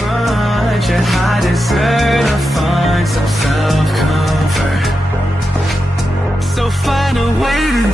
much, and I deserve to find some self-comfort. So find a way to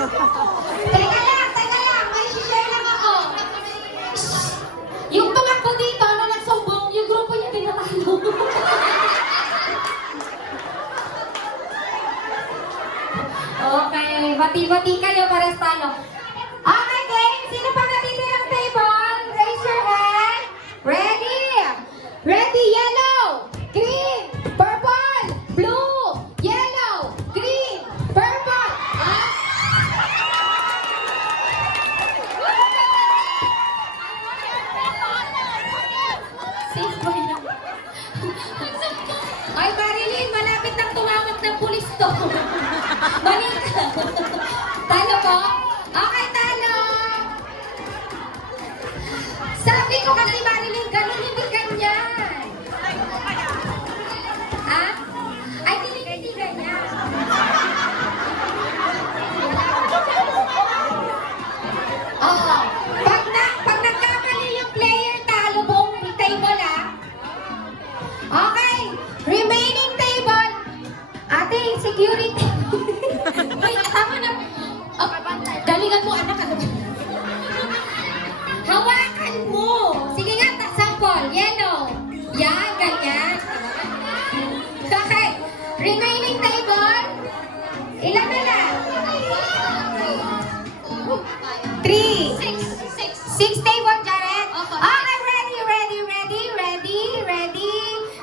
Teka lang, may share lang ako. Yung tumakbo dito, ano nagsumbong, yung grupo niya tinatalo. Okay, bati-bati kayo para sa talo. Okay, game, sino pa natitirang table? Raise your hand. Ready? Ready, yellow, green, purple, blue, yellow, green, purple. Ay, Marilyn, malapit nang tumawag ng pulis to. Balik ka. Talo po? Okay, talo. Sabi ko kasi, Marilyn, ganun hindi ganyan. Ha? Ay, hindi ganyan. Oo. Pag nagkamali yung player, talo buong table, ha? Okay. Remaining table. Ate, security. Ay, tama na. Oh, galingan mo, anak. Hawakan mo. Sige nga, sample. Yellow. Yan, ganyan. Okay. Remaining table. Ilan na lang? 3. 6 table, Jared. Okay, ready.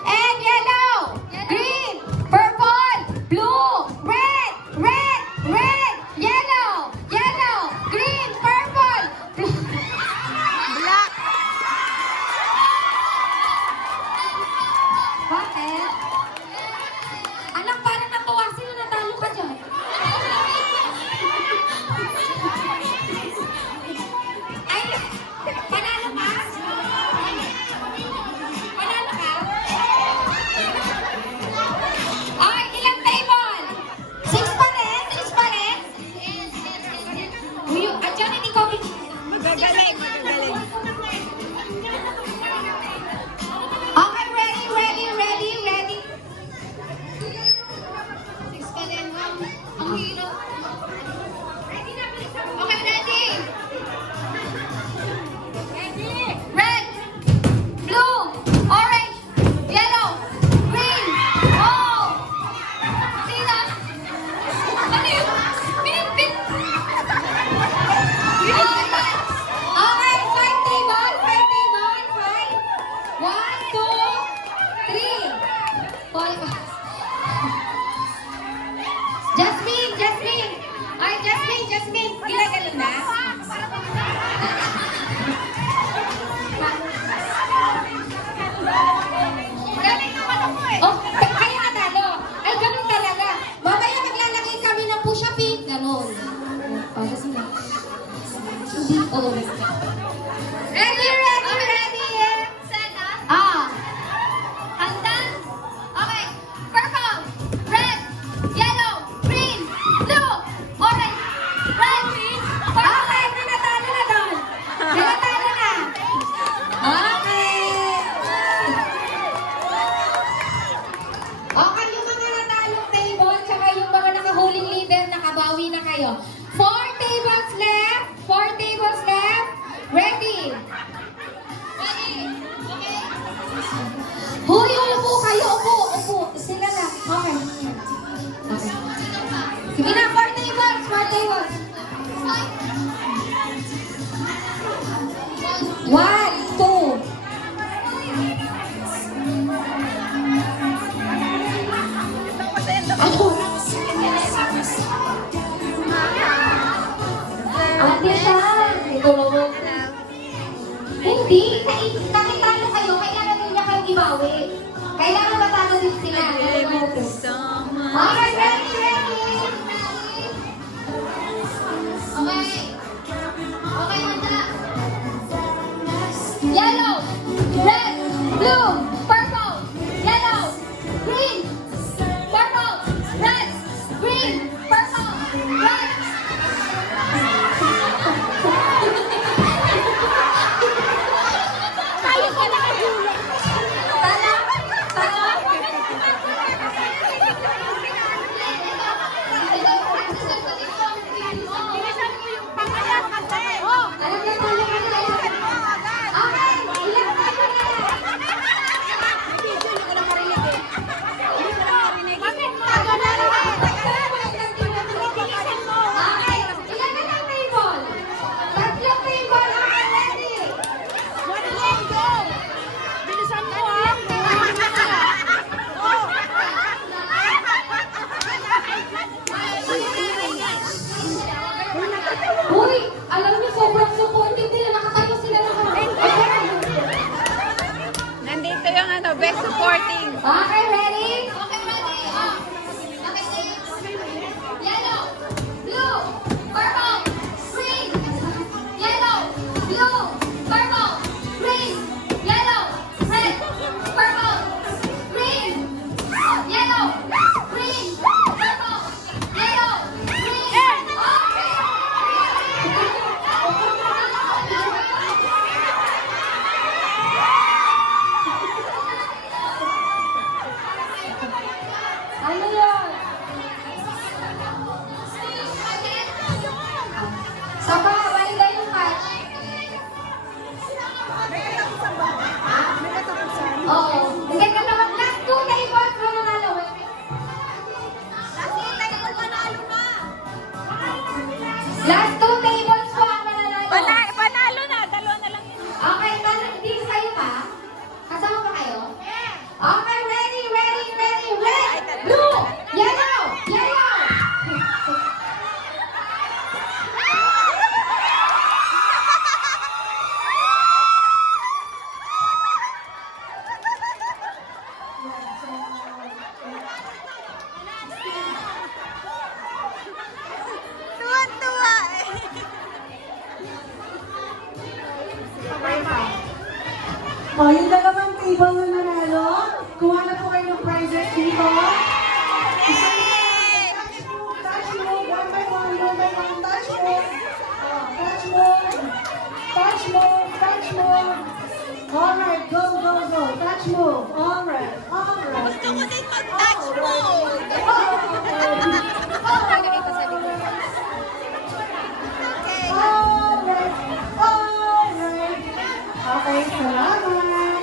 And yellow, green, purple, blue, red, yellow, green, purple, black. Bakit? Anak, parang natuwa sila, natalo ka dyan. po. Sila lang. Okay. Okay. Sige na, 4 tables. 4 tables. 1, 2. Ate siya. Ito mo. Hindi. Nakitalo kayo. Kailangan din niya kayong ibawi. Kailangan matalo din sila. Okay, ready, ready. Okay. Okay, handa. Yellow, red, blue, purple, yellow, green, purple, red, green, purple, red. Tayo ka nakagulat. Tala, tala. Alam niya tayo ka na. Okay, ilang tayo na. Okay, ilan na lang table? Tatlong table. Okay, ready? Uy, alam niyo sobrang supportive nila. Nakatayo sila lahat. Nandito yung best supporting. Okay, ready? Okay, ready. Okay, yellow, blue, purple, green, yellow, blue, purple, green, yellow, red, purple, green, yellow, green, purple, yellow, green. Ano yun? Sapa, balik kayo yung catch. Oo. Hindi ka naman. Last 2 tables mo nanalo. Last 2 tables po ang mananalo. Panalo na, dalawa na lang yun. Okay, hindi kayo pa? Kasama pa kayo? Okay, ready, ready, ready, red, blue, yellow, yellow. Tuwa-tuwa eh. O, yung dalawang table na nanalo, kuha na po kayo ng prizes dito. Touch mo, one by one, touch mo. Touch mo, touch mo, touch mo. Alright, go, go, go. Touch mo. Alright, alright. Gusto ko din mag-touch mo. Alright, alright. Okay, salamat.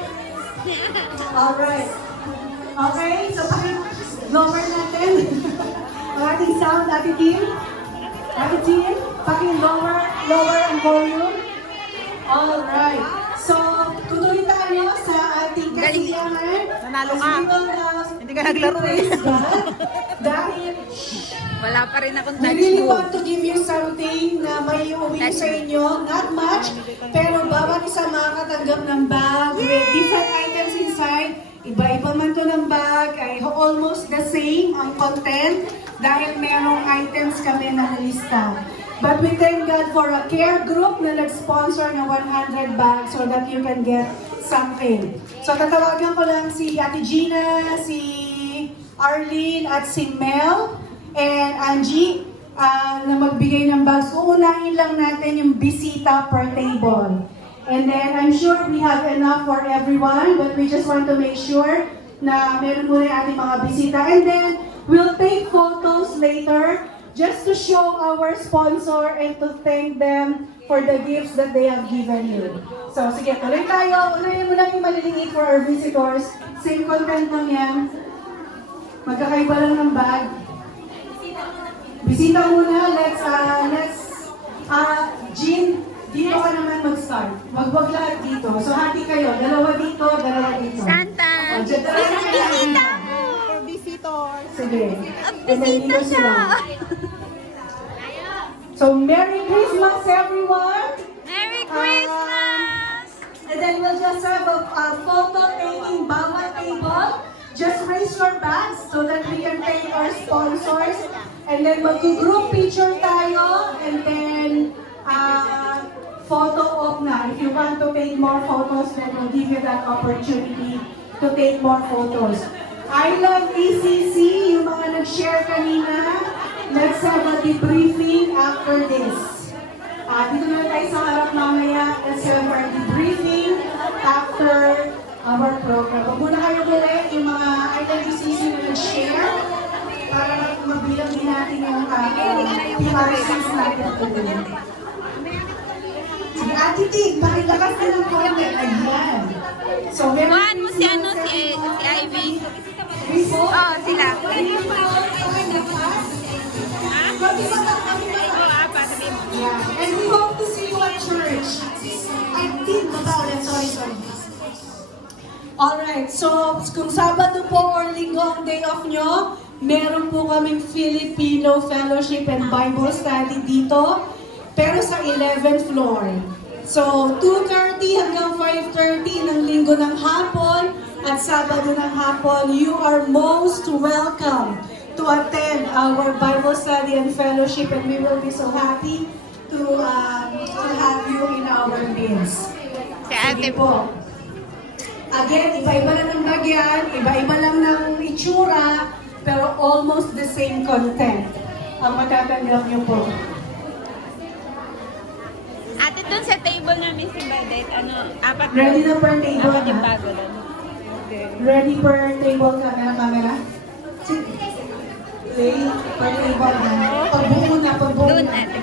Alright. Okay, so paki-lower natin ang ating sound, Ate Kim. Ate Kim, paki-lower ang volume. Alright. So, tutuloy tayo sa ating Galing. kasiyahan. Nanalo ka. As we will now Hindi ka naglaro eh. praise God. Dahil Wala pa rin akong we touch really mo. want to give you something na may uwi sa inyo. Not much, pero bawat isa makakatanggap ng bag with different items inside. Iba-iba man to ng bag, ay almost the same ang content dahil merong items kami na nalista. But we thank God for a care group na nag-sponsor ng 100 bags so that you can get something. So tatawagan ko lang si Ate Gina, si Arlene at si Mel and Angie na magbigay ng bags. Uunahin lang natin yung bisita per table. And then I'm sure we have enough for everyone, but we just want to make sure na meron muna yung ating mga bisita. And then we'll take photos later just to show our sponsor and to thank them for the gifts that they have given you. So sige, tuloy tayo. Unahin mo lang yung maliliit for our visitors. Same content lang yan. Magkakaiba lang ng bag. Bisita muna. Jean, dito ka naman mag-start. Wag lahat dito. So, hati kayo. Dalawa dito, dalawa dito. Santa! O, dyan, dalawa Ang kayo. bisita mo! Sige. Ang And then bisita dito siya! sila. So, Merry Christmas, everyone! Merry Christmas! And then we'll just have a photo taking bawat table. Just raise your bags so that we can thank our sponsors. And then mag-group picture tayo. And then photo op na. If you want to take more photos, then we'll give you that opportunity to take more photos. I love ECC, yung mga nag-share kanina. Let's have a debriefing after this. Dito na tayo sa harap mamaya. Let's have our debriefing after our program. Huwag muna kayo muli yung mga IWCC na nag-share para mabilang din natin yung PRCs natin today. Sige, Ate Tig, pakilakas na ng konti. Ayan. So, meron Kuhaan mo si ano, si Ivy. Oo, sila. Yeah. And we hope to see you at church. I think about it. Sorry. Alright, so kung Sabado po or Linggo ang day off nyo, meron po kaming Filipino Fellowship and Bible Study dito, pero sa 11th floor. So, 2:30 hanggang 5:30 ng Linggo ng hapon at Sabado ng hapon, you are most welcome to attend our Bible Study and Fellowship, and we will be so happy to have you in our midst. Si ate po. Again, iba-iba lang ng bagyan, iba-iba lang ng itsura, pero almost the same content ang matatanggap niyo po. Ate, dun sa table namin si Badet, apat na. Ready na per table, Apat yung ha? bago doon. Ready per table camera? Sige. Play per table, ha? Pagbuo na. Doon, ate.